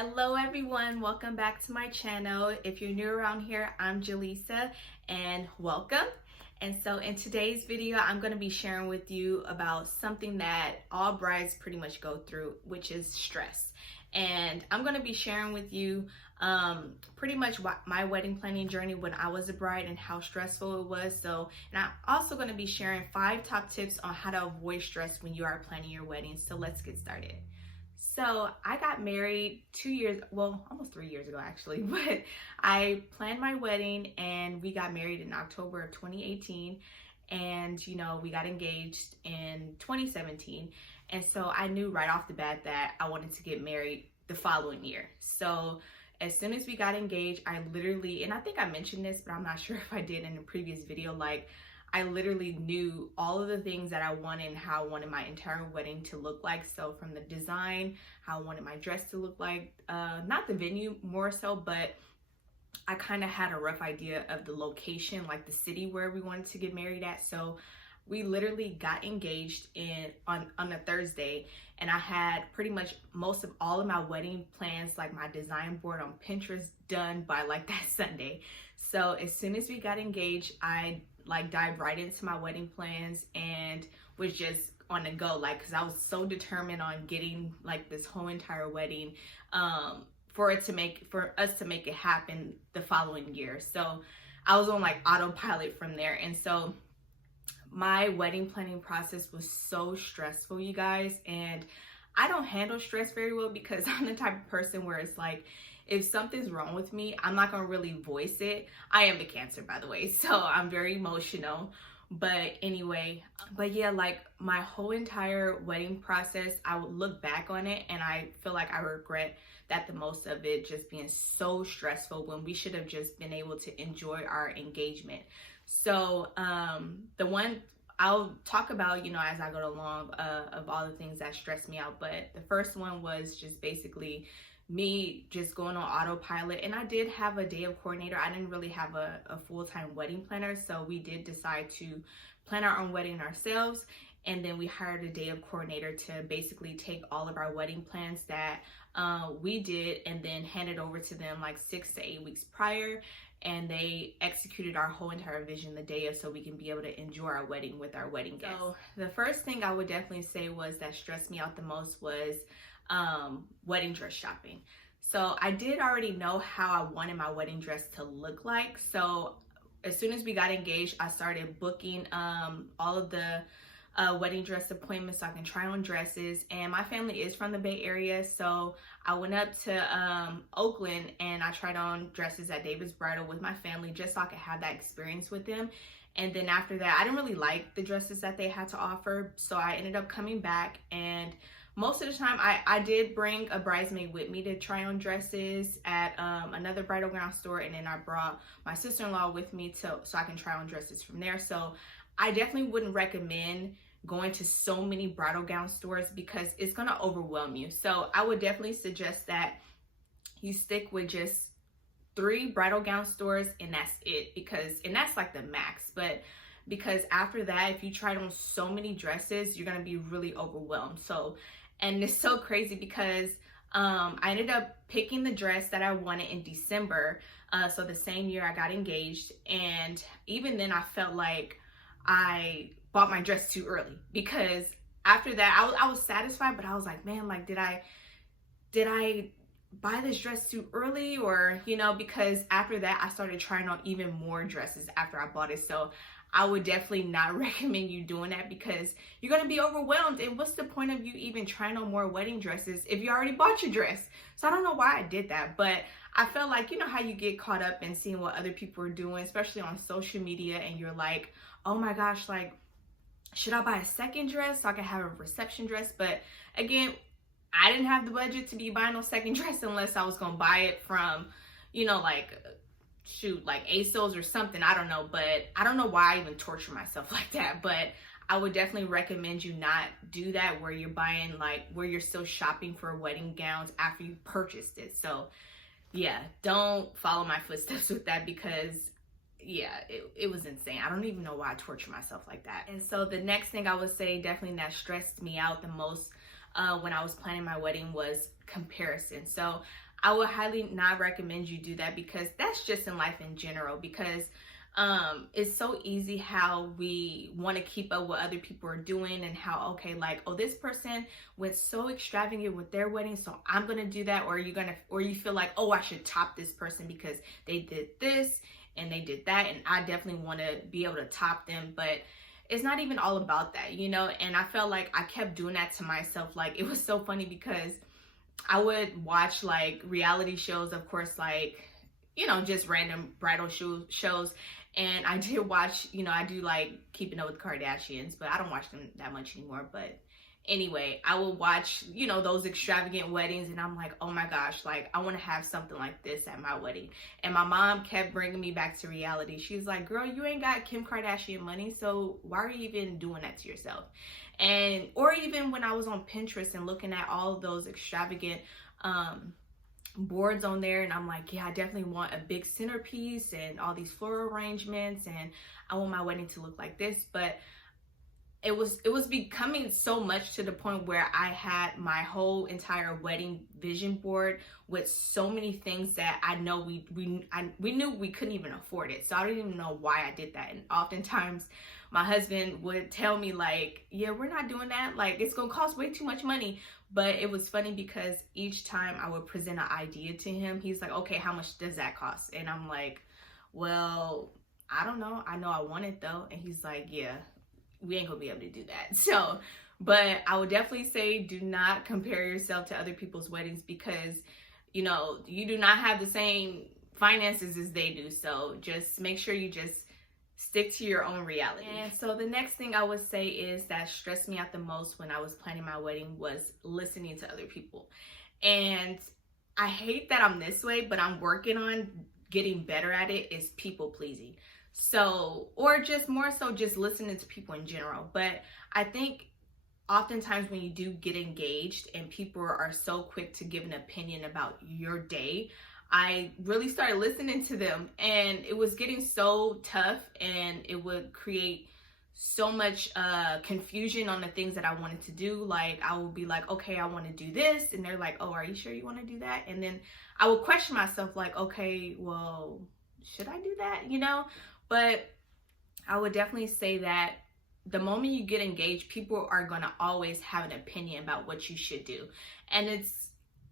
Hello everyone, welcome back to my channel. If you're new around here, I'm Jalyssa and welcome. And so in today's video, I'm going to be sharing with you about something that all brides pretty much go through, which is stress. And I'm going to be sharing with you pretty much my wedding planning journey when I was a bride and how stressful it was. So, and I'm also going to be sharing 5 top tips on how to avoid stress when you are planning your wedding. So let's get started. So I got married 2 years, well, almost 3 years ago actually, but I planned my wedding and we got married in October of 2018. And, we got engaged in 2017. And so I knew right off the bat that I wanted to get married the following year. So as soon as we got engaged, I literally, and I think I mentioned this, but I'm not sure if I did in a previous video, I literally knew all of the things that I wanted and how I wanted my entire wedding to look like. So from the design, how I wanted my dress to look like, not the venue more so, but I kind of had a rough idea of the location, like the city where we wanted to get married at. So we literally got engaged on a Thursday, and I had pretty much most of all of my wedding plans, like my design board on Pinterest, done by like that Sunday. So as soon as we got engaged, I dived right into my wedding plans and was just on the go, because I was so determined on getting this whole entire wedding for us to make it happen the following year. So I was on autopilot from there. And so my wedding planning process was so stressful, you guys, and I don't handle stress very well because I'm the type of person where it's if something's wrong with me, I'm not gonna really voice it. I am a Cancer, by the way, so I'm very emotional. But anyway, yeah, my whole entire wedding process, I would look back on it and I feel like I regret that the most of it just being so stressful when we should have just been able to enjoy our engagement. So the one I'll talk about, as I go along, of all the things that stressed me out. But the first one was just basically me just going on autopilot. And I did have a day of coordinator. I didn't really have a full-time wedding planner. So we did decide to plan our own wedding ourselves. And then we hired a day of coordinator to basically take all of our wedding plans that we did and then hand it over to them 6 to 8 weeks prior. And they executed our whole entire vision the day of, so we can be able to enjoy our wedding with our wedding guests. So the first thing I would definitely say was that stressed me out the most was wedding dress shopping. So I did already know how I wanted my wedding dress to look like. So as soon as we got engaged, I started booking all of the wedding dress appointments so I can try on dresses. And my family is from the Bay Area, so I went up to Oakland and I tried on dresses at David's Bridal with my family just so I could have that experience with them. And then after that, I didn't really like the dresses that they had to offer, so I ended up coming back. And most of the time, I did bring a bridesmaid with me to try on dresses at another bridal gown store, and then I brought my sister-in-law with me so I can try on dresses from there. So I definitely wouldn't recommend going to so many bridal gown stores because it's going to overwhelm you. So I would definitely suggest that you stick with just 3 bridal gown stores and that's it, and that's the max. But because after that, if you tried on so many dresses, you're going to be really overwhelmed. So, and it's so crazy because I ended up picking the dress that I wanted in December. So the same year I got engaged. And even then I felt like I bought my dress too early, because after that I was satisfied, but I was like, man, did I buy this dress too early? Or, because after that I started trying on even more dresses after I bought it. So I would definitely not recommend you doing that because you're going to be overwhelmed. And what's the point of you even trying on more wedding dresses if you already bought your dress? So I don't know why I did that, but I felt like, how you get caught up in seeing what other people are doing, especially on social media, and you're like, oh my gosh, should I buy a second dress so I can have a reception dress? But again, I didn't have the budget to be buying no second dress unless I was going to buy it from, ASOS or something. I don't know, but I don't know why I even torture myself like that. But I would definitely recommend you not do that where you're buying, where you're still shopping for wedding gowns after you purchased it. So yeah, don't follow my footsteps with that because yeah, it was insane. I don't even know why I torture myself like that. And so the next thing I would say definitely that stressed me out the most when I was planning my wedding was comparison. So I would highly not recommend you do that, because that's just in life in general. Because it's so easy how we want to keep up what other people are doing, and how, okay, like, oh, this person went so extravagant with their wedding, so I'm gonna do that. Or you feel like, oh, I should top this person because they did this and they did that, and I definitely want to be able to top them. But it's not even all about that, you know. And I felt like I kept doing that to myself. Like, it was so funny because I would watch like reality shows, of course, like, you know, just random bridal shows. And I did watch, you know, I do like Keeping Up with Kardashians, but I don't watch them that much anymore. But anyway, I will watch, you know, those extravagant weddings, and I'm like, oh my gosh, like, I want to have something like this at my wedding. And my mom kept bringing me back to reality. She's like, girl, you ain't got Kim Kardashian money, so why are you even doing that to yourself? And or even when I was on Pinterest and looking at all of those extravagant boards on there, and I'm like, yeah, I definitely want a big centerpiece and all these floral arrangements, and I want my wedding to look like this. But it was becoming so much to the point where I had my whole entire wedding vision board with so many things that I know we knew we couldn't even afford it. So I don't even know why I did that. And oftentimes my husband would tell me like, yeah, we're not doing that. Like, it's gonna cost way too much money. But it was funny because each time I would present an idea to him, he's like, okay, how much does that cost? And I'm like, well, I don't know. I know I want it though. And he's like, yeah, we ain't gonna be able to do that. So, but I would definitely say, do not compare yourself to other people's weddings, because, you know, you do not have the same finances as they do. So just make sure you just stick to your own reality. And so the next thing I would say is that stressed me out the most when I was planning my wedding was listening to other people. And I hate that I'm this way, but I'm working on getting better at it, is people pleasing. So, or just more so just listening to people in general. But I think oftentimes when you do get engaged and people are so quick to give an opinion about your day, I really started listening to them, and it was getting so tough, and it would create so much confusion on the things that I wanted to do. Like, I would be like, okay, I want to do this, and they're like, oh, are you sure you want to do that? And then I would question myself like, okay, well, should I do that, you know? But I would definitely say that the moment you get engaged, people are going to always have an opinion about what you should do. And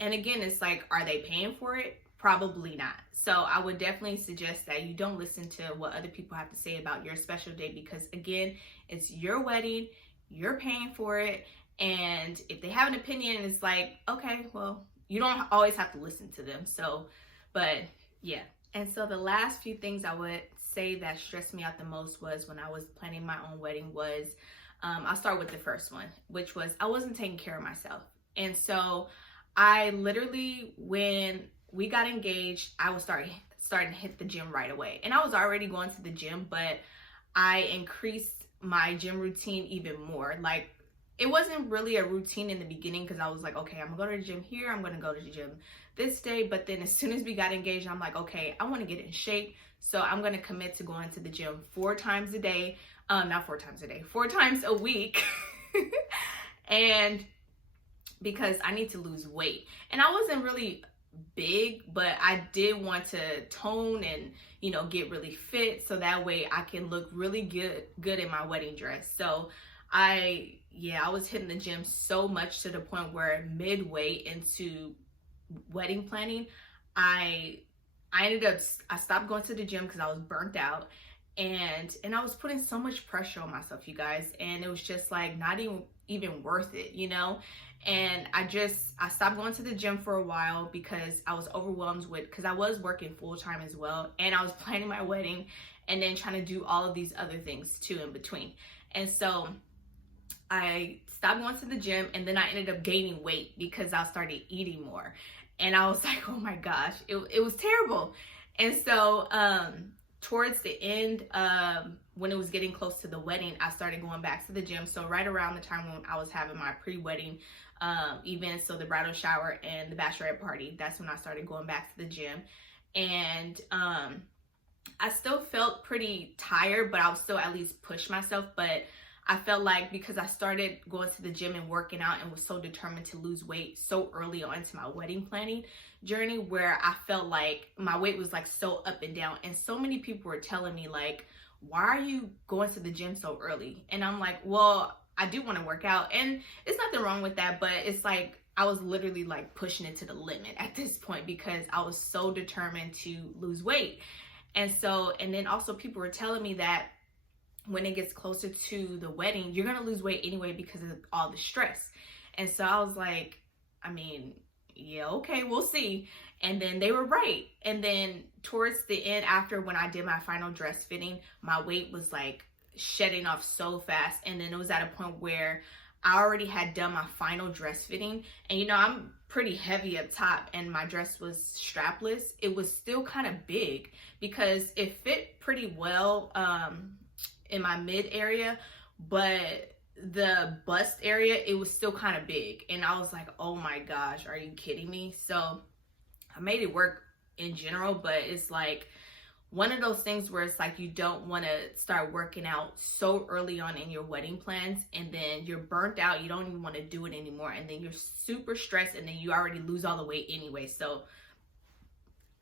again, it's like, are they paying for it? Probably not. So I would definitely suggest that you don't listen to what other people have to say about your special day, because again, it's your wedding, you're paying for it. And if they have an opinion, it's like, okay, well, you don't always have to listen to them. So, but yeah. And so the last few things I would say that stressed me out the most was when I was planning my own wedding was, I'll start with the first one, which was I wasn't taking care of myself. And so I literally, when we got engaged, I was starting to hit the gym right away. And I was already going to the gym, but I increased my gym routine even more. Like, it wasn't really a routine in the beginning, because I was like, okay, I'm gonna go to the gym here, I'm gonna go to the gym this day. But then as soon as we got engaged, I'm like, okay, I want to get in shape, so I'm gonna commit to going to the gym 4 times a day. Not 4 times a day, 4 times a week. And because I need to lose weight. And I wasn't really big, but I did want to tone and, you know, get really fit, so that way I can look really good in my wedding dress. So I was hitting the gym so much to the point where midway into wedding planning, I stopped going to the gym because I was burnt out, and I was putting so much pressure on myself, you guys, and it was just like not even worth it, you know. And I stopped going to the gym for a while because I was overwhelmed because I was working full time as well, and I was planning my wedding and then trying to do all of these other things too in between. And so I stopped going to the gym, and then I ended up gaining weight because I started eating more. And I was like, oh my gosh, it was terrible. And so towards the end, when it was getting close to the wedding, I started going back to the gym. So right around the time when I was having my pre-wedding events, so the bridal shower and the bachelorette party, that's when I started going back to the gym. And I still felt pretty tired, but I would still at least push myself. But I felt like because I started going to the gym and working out and was so determined to lose weight so early on into my wedding planning journey, where I felt like my weight was like so up and down. And so many people were telling me like, why are you going to the gym so early? And I'm like, well, I do want to work out, and it's nothing wrong with that, but it's like I was literally like pushing it to the limit at this point because I was so determined to lose weight. And so, and then also people were telling me that when it gets closer to the wedding, you're gonna lose weight anyway because of all the stress. And so I was like, I mean, yeah, okay, we'll see. And then they were right. And then towards the end, after when I did my final dress fitting, my weight was like shedding off so fast. And then it was at a point where I already had done my final dress fitting, and you know, I'm pretty heavy up top and my dress was strapless. It was still kind of big because it fit pretty well in my mid area, but the bust area, it was still kind of big. And I was like, oh my gosh, are you kidding me? So I made it work in general, but it's like one of those things where it's like you don't want to start working out so early on in your wedding plans, and then you're burnt out, you don't even want to do it anymore, and then you're super stressed, and then you already lose all the weight anyway. So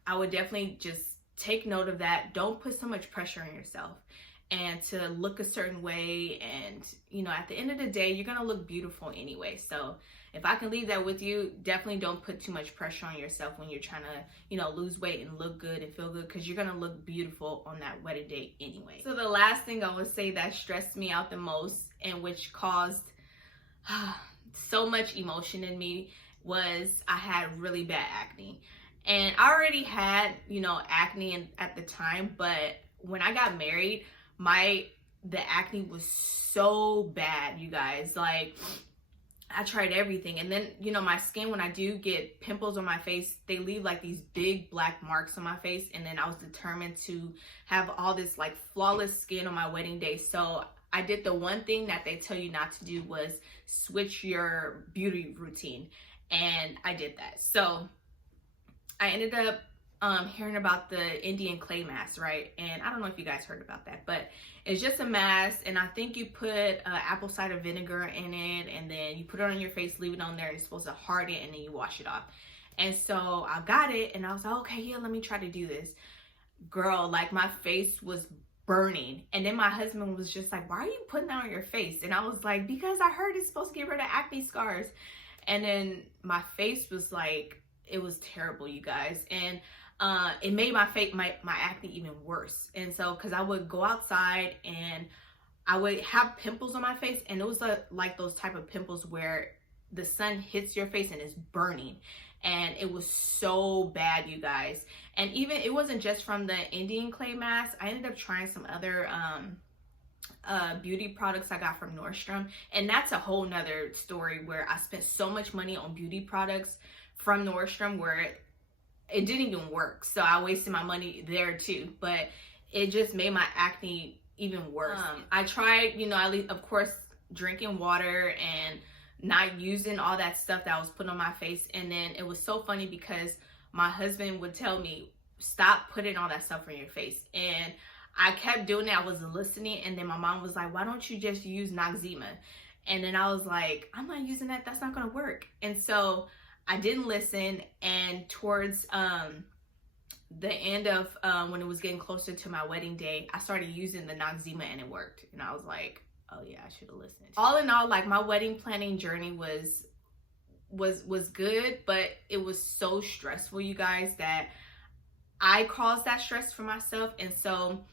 I would definitely just take note of that. Don't put so much pressure on yourself and to look a certain way. And you know, at the end of the day, you're gonna look beautiful anyway. So if I can leave that with you, definitely don't put too much pressure on yourself when you're trying to, you know, lose weight and look good and feel good, because you're gonna look beautiful on that wedding day anyway. So the last thing I would say that stressed me out the most and which caused so much emotion in me was I had really bad acne. And I already had, you know, acne at the time, but when I got married, the acne was so bad, you guys. Like, I tried everything. And then, you know, my skin, when I do get pimples on my face, they leave like these big black marks on my face. And then I was determined to have all this like flawless skin on my wedding day. So I did the one thing that they tell you not to do, was switch your beauty routine. And I did that. So I ended up hearing about the Indian clay mask, right? And I don't know if you guys heard about that, but it's just a mask, and I think you put apple cider vinegar in it, and then you put it on your face, leave it on there, and it's supposed to harden, and then you wash it off. And so I got it, and I was like, okay, yeah, let me try to do this. Girl, like my face was burning. And then my husband was just like, why are you putting that on your face? And I was like, because I heard it's supposed to get rid of acne scars. And then my face was like, it was terrible, you guys. And it made my acne even worse. And so, because I would go outside and I would have pimples on my face, and it was like those type of pimples where the sun hits your face and it's burning. And it was so bad, you guys. And even, it wasn't just from the Indian clay mask. I ended up trying some other beauty products I got from Nordstrom. And that's a whole nother story, where I spent so much money on beauty products from Nordstrom where it didn't even work. So I wasted my money there too, but it just made my acne even worse. I tried, you know, of course, drinking water and not using all that stuff that was put on my face. And then it was so funny because my husband would tell me, stop putting all that stuff on your face. And I kept doing it. I wasn't listening. And then my mom was like, why don't you just use Noxzema? And then I was like, I'm not using that. That's not going to work. And so I didn't listen. And towards the end of when it was getting closer to my wedding day, I started using the Noxzema, and it worked. And I was like, oh yeah, I should have listened. All in all, like, my wedding planning journey was good, but it was so stressful, you guys, that I caused that stress for myself. And so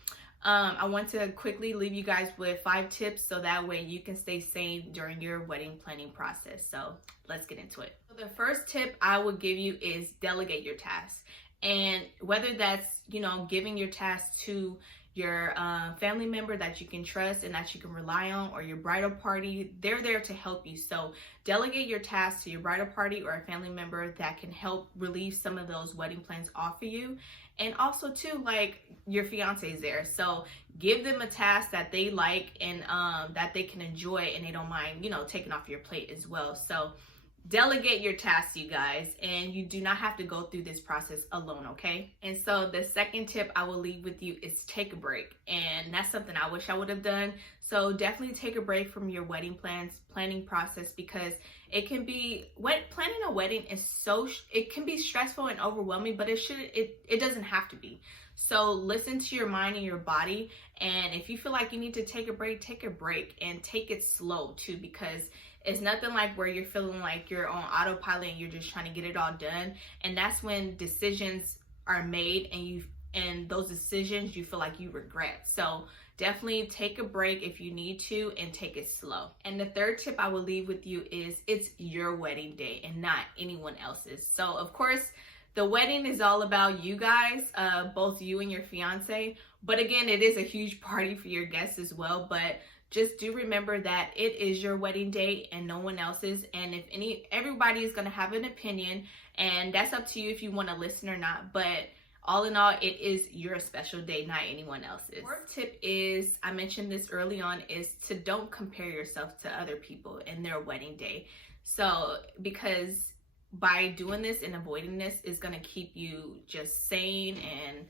I want to quickly leave you guys with 5 tips so that way you can stay sane during your wedding planning process. So let's get into it. So the first tip I would give you is delegate your tasks. And whether that's, you know, giving your tasks to your family member that you can trust and that you can rely on, or your bridal party, they're there to help you. So delegate your tasks to your bridal party or a family member that can help relieve some of those wedding plans off of you. And also too, like, your fiance is there, so give them a task that they like and that they can enjoy and they don't mind, you know, taking off your plate as well. So delegate your tasks, you guys, and you do not have to go through this process alone, okay? And so the second tip I will leave with you is take a break. And that's something I wish I would have done. So definitely take a break from your wedding planning process, because it can be, planning a wedding is it can be stressful and overwhelming, but it doesn't have to be. So listen to your mind and your body, and if you feel like you need to take a break and take it slow too, because it's nothing like where you're feeling like you're on autopilot and you're just trying to get it all done. And that's when decisions are made and those decisions you feel like you regret. So definitely take a break if you need to, and take it slow. And the third tip I will leave with you is it's your wedding day and not anyone else's. So of course, the wedding is all about you guys, both you and your fiance. But again, it is a huge party for your guests as well. But just do remember that it is your wedding day and no one else's. And if everybody is going to have an opinion, and that's up to you if you want to listen or not. But all in all, it is your special day, not anyone else's. Fourth tip is, I mentioned this early on, is to don't compare yourself to other people in their wedding day. So, because by doing this and avoiding this is going to keep you just sane, and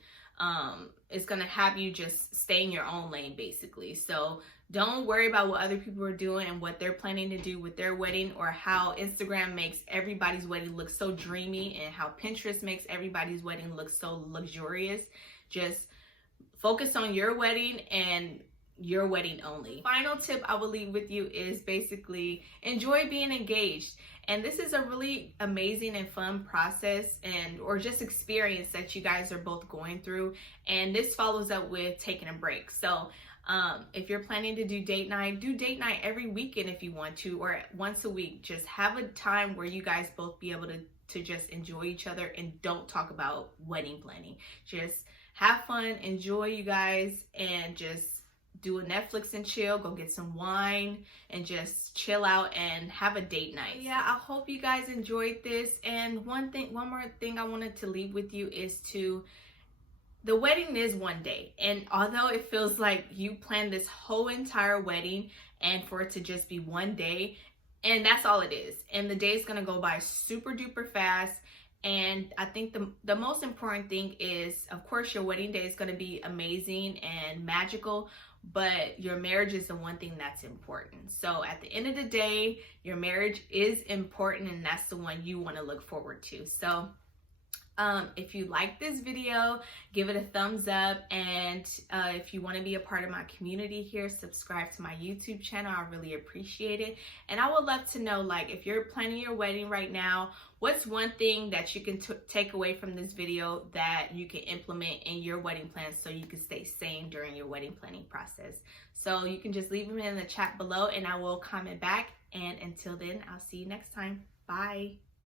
it's going to have you just stay in your own lane, basically. So don't worry about what other people are doing and what they're planning to do with their wedding, or how Instagram makes everybody's wedding look so dreamy, and how Pinterest makes everybody's wedding look so luxurious. Just focus on your wedding and your wedding only. Final tip I will leave with you is basically enjoy being engaged. And this is a really amazing and fun process or just experience that you guys are both going through. And this follows up with taking a break. So if you're planning to do date night every weekend if you want to, or once a week. Just have a time where you guys both be able to just enjoy each other and don't talk about wedding planning. Just have fun, enjoy, you guys, and just do a Netflix and chill, go get some wine and just chill out and have a date night. Yeah, I hope you guys enjoyed this. And one more thing I wanted to leave with you is the wedding is one day. And although it feels like you planned this whole entire wedding and for it to just be one day, and that's all it is. And the day is gonna go by super duper fast. And I think the most important thing is, of course, your wedding day is going to be amazing and magical, but your marriage is the one thing that's important. So at the end of the day, your marriage is important, and that's the one you want to look forward to. So if you like this video, give it a thumbs up. And if you want to be a part of my community here, subscribe to my YouTube channel. I really appreciate it. And I would love to know, like, if you're planning your wedding right now, what's one thing that you can take away from this video that you can implement in your wedding plans so you can stay sane during your wedding planning process? So you can just leave them in the chat below and I will comment back. And until then, I'll see you next time. Bye.